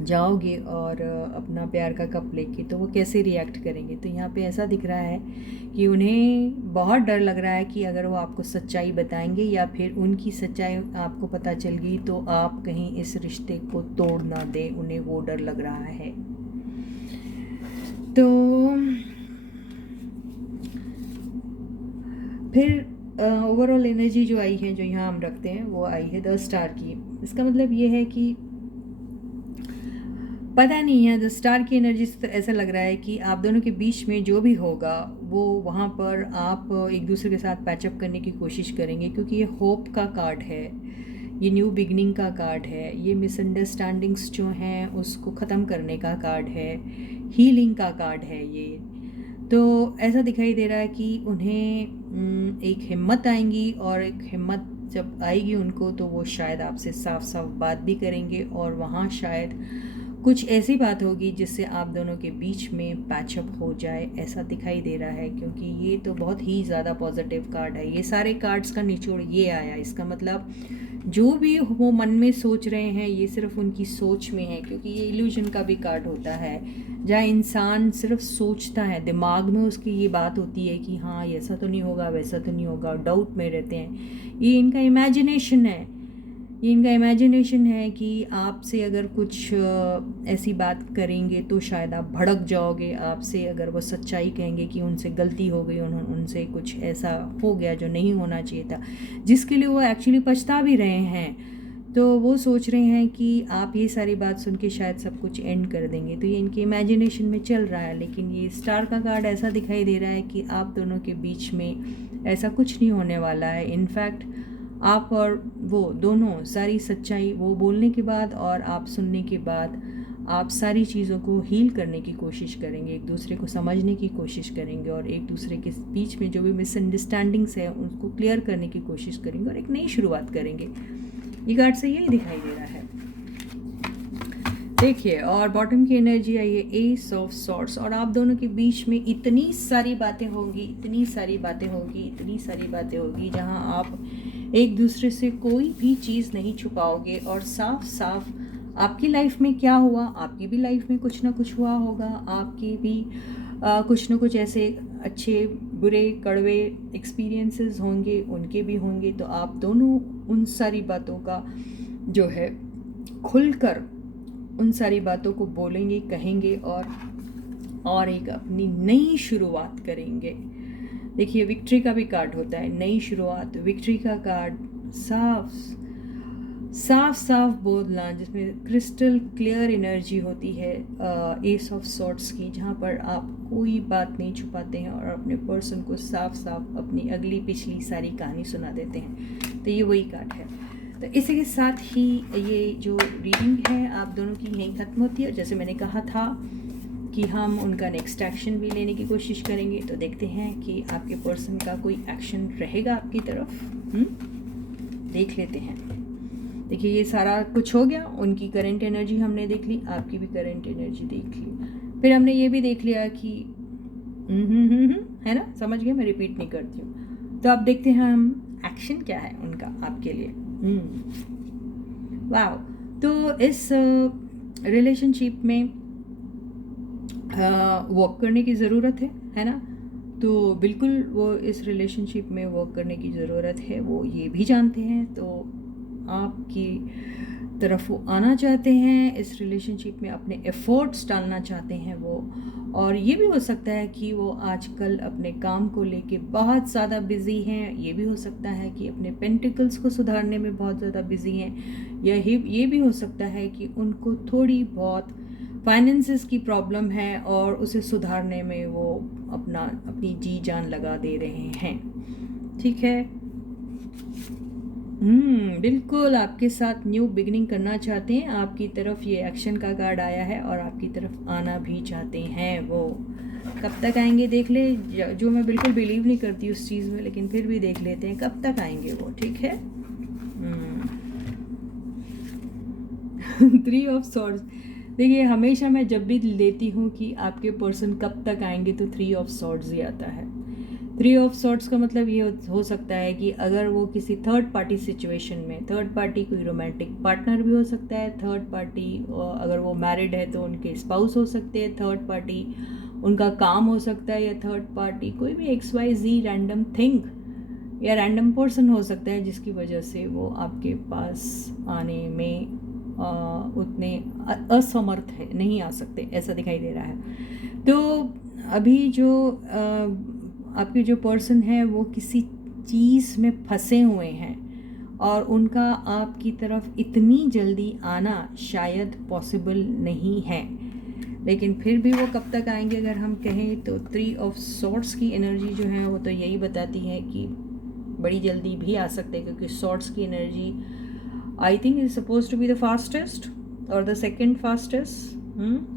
जाओगे और अपना प्यार का कप लेके, तो वो कैसे रिएक्ट करेंगे। तो यहाँ पे ऐसा दिख रहा है कि उन्हें बहुत डर लग रहा है कि अगर वो आपको सच्चाई बताएंगे या फिर उनकी सच्चाई आपको पता चल गई तो आप कहीं इस रिश्ते को तोड़ ना दें, उन्हें वो डर लग रहा है। तो फिर ओवरऑल एनर्जी जो आई है, जो यहाँ हम रखते हैं, वो आई है द स्टार की। इसका मतलब ये है कि पता नहीं है, द स्टार की एनर्जी से तो ऐसा लग रहा है कि आप दोनों के बीच में जो भी होगा वो वहाँ पर आप एक दूसरे के साथ पैचअप करने की कोशिश करेंगे, क्योंकि ये होप का कार्ड है, ये न्यू बिगनिंग का कार्ड है, ये मिसअंडरस्टैंडिंग्स जो हैं उसको ख़त्म करने का कार्ड है, हीलिंग का कार्ड है ये। तो ऐसा दिखाई दे रहा है कि उन्हें एक हिम्मत आएंगी, और एक हिम्मत जब आएगी उनको तो वो शायद आपसे साफ साफ बात भी करेंगे, और वहाँ शायद कुछ ऐसी बात होगी जिससे आप दोनों के बीच में पैचअप हो जाए, ऐसा दिखाई दे रहा है। क्योंकि ये तो बहुत ही ज़्यादा पॉजिटिव कार्ड है, ये सारे कार्ड्स का निचोड़ ये आया। इसका मतलब जो भी वो मन में सोच रहे हैं ये सिर्फ उनकी सोच में है, क्योंकि ये इल्यूजन का भी कार्ड होता है, जहाँ इंसान सिर्फ सोचता है, दिमाग में उसकी ये बात होती है कि हाँ ऐसा तो नहीं होगा, वैसा तो नहीं होगा, डाउट में रहते हैं। ये इनका इमेजिनेशन है, ये इनका इमेजिनेशन है कि आपसे अगर कुछ ऐसी बात करेंगे तो शायद आप भड़क जाओगे, आपसे अगर वो सच्चाई कहेंगे कि उनसे गलती हो गई, उनसे कुछ ऐसा हो गया जो नहीं होना चाहिए था, जिसके लिए वो एक्चुअली पछता भी रहे हैं, तो वो सोच रहे हैं कि आप ये सारी बात सुन के शायद सब कुछ एंड कर देंगे। तो ये इनके इमेजिनेशन में चल रहा है। लेकिन ये स्टार का कार्ड ऐसा दिखाई दे रहा है कि आप दोनों के बीच में ऐसा कुछ नहीं होने वाला है। इनफैक्ट आप और वो दोनों सारी सच्चाई, वो बोलने के बाद और आप सुनने के बाद, आप सारी चीज़ों को हील करने की कोशिश करेंगे, एक दूसरे को समझने की कोशिश करेंगे, और एक दूसरे के बीच में जो भी मिसअंडरस्टैंडिंग्स है उनको क्लियर करने की कोशिश करेंगे और एक नई शुरुआत करेंगे। ये कार्ड से यही दिखाई दे रहा है, देखिए। और बॉटम की एनर्जी आई है एस ऑफ सॉर्ड्स, और आप दोनों के बीच में इतनी सारी बातें होंगी, इतनी सारी बातें होंगी, इतनी सारी बातें होगी, जहां आप एक दूसरे से कोई भी चीज़ नहीं छुपाओगे, और साफ साफ आपकी लाइफ में क्या हुआ, आपकी भी लाइफ में कुछ ना कुछ हुआ होगा, आपके भी कुछ ना कुछ ऐसे अच्छे बुरे कड़वे एक्सपीरियंसेस होंगे, उनके भी होंगे, तो आप दोनों उन सारी बातों का जो है खुलकर उन सारी बातों को बोलेंगे, कहेंगे और एक अपनी नई शुरुआत करेंगे। देखिए विक्ट्री का भी कार्ड होता है, नई शुरुआत। विक्ट्री का कार्ड साफ साफ साफ बोलना, जिसमें क्रिस्टल क्लियर एनर्जी होती है एस ऑफ सॉर्ट्स की, जहाँ पर आप कोई बात नहीं छुपाते हैं और अपने पर्सन को साफ साफ अपनी अगली पिछली सारी कहानी सुना देते हैं। तो ये वही कार्ड है। तो इसी के साथ ही ये जो रीडिंग है आप दोनों की यहीं ख़त्म होती है। और जैसे मैंने कहा था कि हम उनका नेक्स्ट एक्शन भी लेने की कोशिश करेंगे, तो देखते हैं कि आपके पर्सन का कोई एक्शन रहेगा आपकी तरफ। देख लेते हैं। देखिए ये सारा कुछ हो गया, उनकी करंट एनर्जी हमने देख ली, आपकी भी करंट एनर्जी देख ली, फिर हमने ये भी देख लिया कि है ना, समझ गए, मैं रिपीट नहीं करती हूँ। तो अब देखते हैं हम एक्शन क्या है उनका आपके लिए। वाह, तो इस रिलेशनशिप में वर्क करने की ज़रूरत है ना। तो बिल्कुल वो इस रिलेशनशिप में वर्क करने की ज़रूरत है, वो ये भी जानते हैं। तो आपकी तरफ वो आना चाहते हैं, इस रिलेशनशिप में अपने एफर्ट्स डालना चाहते हैं वो। और ये भी हो सकता है कि वो आजकल अपने काम को लेके बहुत ज़्यादा बिज़ी हैं। ये भी हो सकता है कि अपने पेंटिकल्स को सुधारने में बहुत ज़्यादा बिज़ी हैं। या ये भी हो सकता है कि उनको थोड़ी बहुत फाइनेंसेस की प्रॉब्लम है और उसे सुधारने में वो अपनी जी जान लगा दे रहे हैं। ठीक है, बिल्कुल आपके साथ न्यू बिगिनिंग करना चाहते हैं। आपकी तरफ ये एक्शन का कार्ड आया है और आपकी तरफ आना भी चाहते हैं वो। कब तक आएंगे देख ले, जो मैं बिल्कुल बिलीव नहीं करती उस चीज़ में, लेकिन फिर भी देख लेते हैं कब तक आएंगे वो। ठीक है। 3 ऑफ सॉर्ड्स। देखिए हमेशा मैं जब भी लेती हूँ कि आपके पर्सन कब तक आएंगे, तो 3 ऑफ सॉर्ड्स ही आता है। 3 ऑफ सॉर्ड्स का मतलब ये हो सकता है कि अगर वो किसी थर्ड पार्टी सिचुएशन में, थर्ड पार्टी कोई रोमांटिक पार्टनर भी हो सकता है, थर्ड पार्टी अगर वो मैरिड है तो उनके स्पाउस हो सकते हैं, थर्ड पार्टी उनका काम हो सकता है, या थर्ड पार्टी कोई भी XYZ रैंडम थिंग या रैंडम पर्सन हो सकता है, जिसकी वजह से वो आपके पास आने में उतने असमर्थ है, नहीं आ सकते, ऐसा दिखाई दे रहा है। तो अभी जो आपके जो पर्सन है वो किसी चीज़ में फंसे हुए हैं और उनका आपकी तरफ इतनी जल्दी आना शायद पॉसिबल नहीं है। लेकिन फिर भी वो कब तक आएंगे अगर हम कहें तो 3 ऑफ सॉर्ड्स की एनर्जी जो है वो तो यही बताती है कि बड़ी जल्दी भी आ सकते हैं, क्योंकि सॉर्ड्स की energy I think is suppose to be the fastest और the second fastest.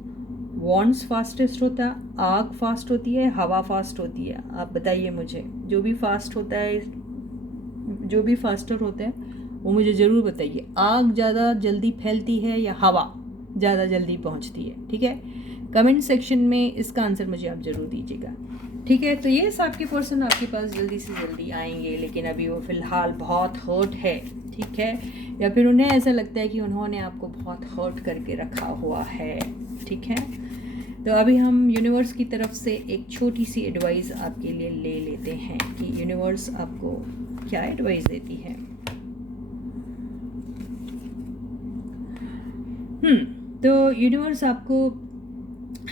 Wands fastest होता है, आग फास्ट होती है, हवा फास्ट होती है। आप बताइए मुझे, जो भी फास्ट होता है, जो भी फास्टर होता है वो मुझे ज़रूर बताइए। आग ज़्यादा जल्दी फैलती है या हवा ज़्यादा जल्दी पहुंचती है? ठीक है, कमेंट सेक्शन में इसका आंसर मुझे आप ज़रूर दीजिएगा। ठीक है, तो ये आपके पर्सन आपके पास जल्दी से जल्दी आएंगे, लेकिन अभी वो फ़िलहाल बहुत हर्ट है। ठीक है, या फिर उन्हें ऐसा लगता है कि उन्होंने आपको बहुत हर्ट करके रखा हुआ है। ठीक है, तो अभी हम यूनिवर्स की तरफ से एक छोटी सी एडवाइस आपके लिए ले लेते हैं कि यूनिवर्स आपको क्या एडवाइस देती है। तो यूनिवर्स आपको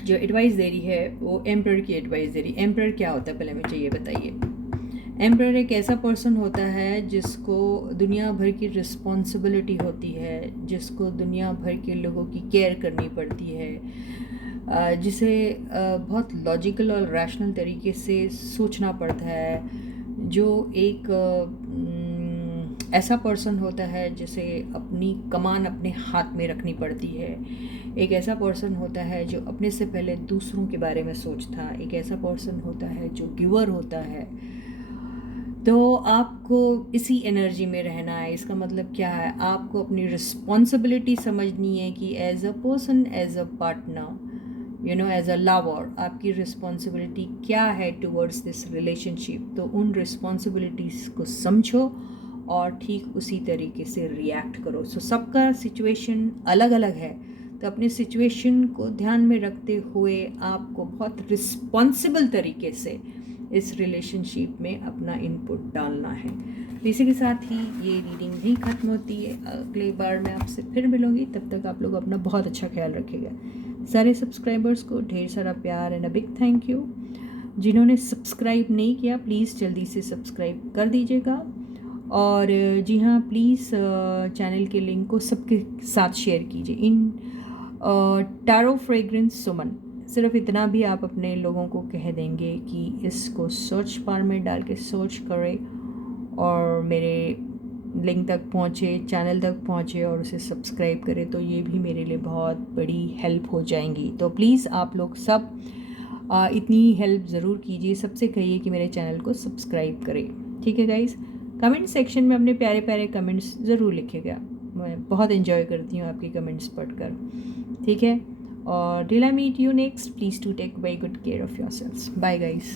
जो एडवाइस दे रही है वो एम्परर की एडवाइस दे रही है। एम्परर क्या होता है पहले मुझे ये बताइए। एम्परर एक ऐसा पर्सन होता है जिसको दुनिया भर की रिस्पॉन्सिबिलिटी होती है, जिसको दुनिया भर के लोगों की केयर करनी पड़ती है, जिसे बहुत लॉजिकल और रैशनल तरीके से सोचना पड़ता है, जो एक ऐसा पर्सन होता है जिसे अपनी कमान अपने हाथ में रखनी पड़ती है। एक ऐसा पर्सन होता है जो अपने से पहले दूसरों के बारे में सोचता है। एक ऐसा पर्सन होता है जो गिवर होता है। तो आपको इसी एनर्जी में रहना है। इसका मतलब क्या है, आपको अपनी रिस्पॉन्सिबिलिटी समझनी है कि as a person, as a partner, you know, as a lover, आपकी रिस्पॉन्सिबिलिटी क्या है टुवर्ड्स दिस रिलेशनशिप। तो उन रिस्पॉन्सिबिलिटीज़ को समझो और ठीक उसी तरीके से रिएक्ट करो। सो सबका सिचुएशन अलग अलग है, तो अपने सिचुएशन को ध्यान में रखते हुए आपको बहुत रिस्पॉन्सिबल तरीके से इस रिलेशनशिप में अपना इनपुट डालना है। तो इसी के साथ ही ये रीडिंग भी ख़त्म होती है। अगली बार मैं आपसे फिर मिलूँगी, तब तक आप लोग अपना बहुत अच्छा ख्याल रखिएगा। सारे सब्सक्राइबर्स को ढेर सारा प्यार and a big thank you. जिन्होंने सब्सक्राइब नहीं किया प्लीज़ जल्दी से सब्सक्राइब कर दीजिएगा। और जी हाँ, प्लीज़ चैनल के लिंक को सबके साथ शेयर कीजिए। इन टैरो फ्रेग्रेंस सुमन, सिर्फ इतना भी आप अपने लोगों को कह देंगे कि इसको सर्च बार में डाल के सर्च करें और मेरे लिंक तक पहुँचे, चैनल तक पहुँचे और उसे सब्सक्राइब करें, तो ये भी मेरे लिए बहुत बड़ी हेल्प हो जाएंगी। तो प्लीज़ आप लोग सब इतनी हेल्प ज़रूर कीजिए, सबसे कहिए कि मेरे चैनल को सब्सक्राइब करें। ठीक है गाइज़, कमेंट सेक्शन में अपने प्यारे प्यारे कमेंट्स ज़रूर लिखिएगा। मैं बहुत एंजॉय करती हूँ आपके कमेंट्स पढ़कर। ठीक है, और till I meet you next, please do take very good care of yourselves. Bye guys.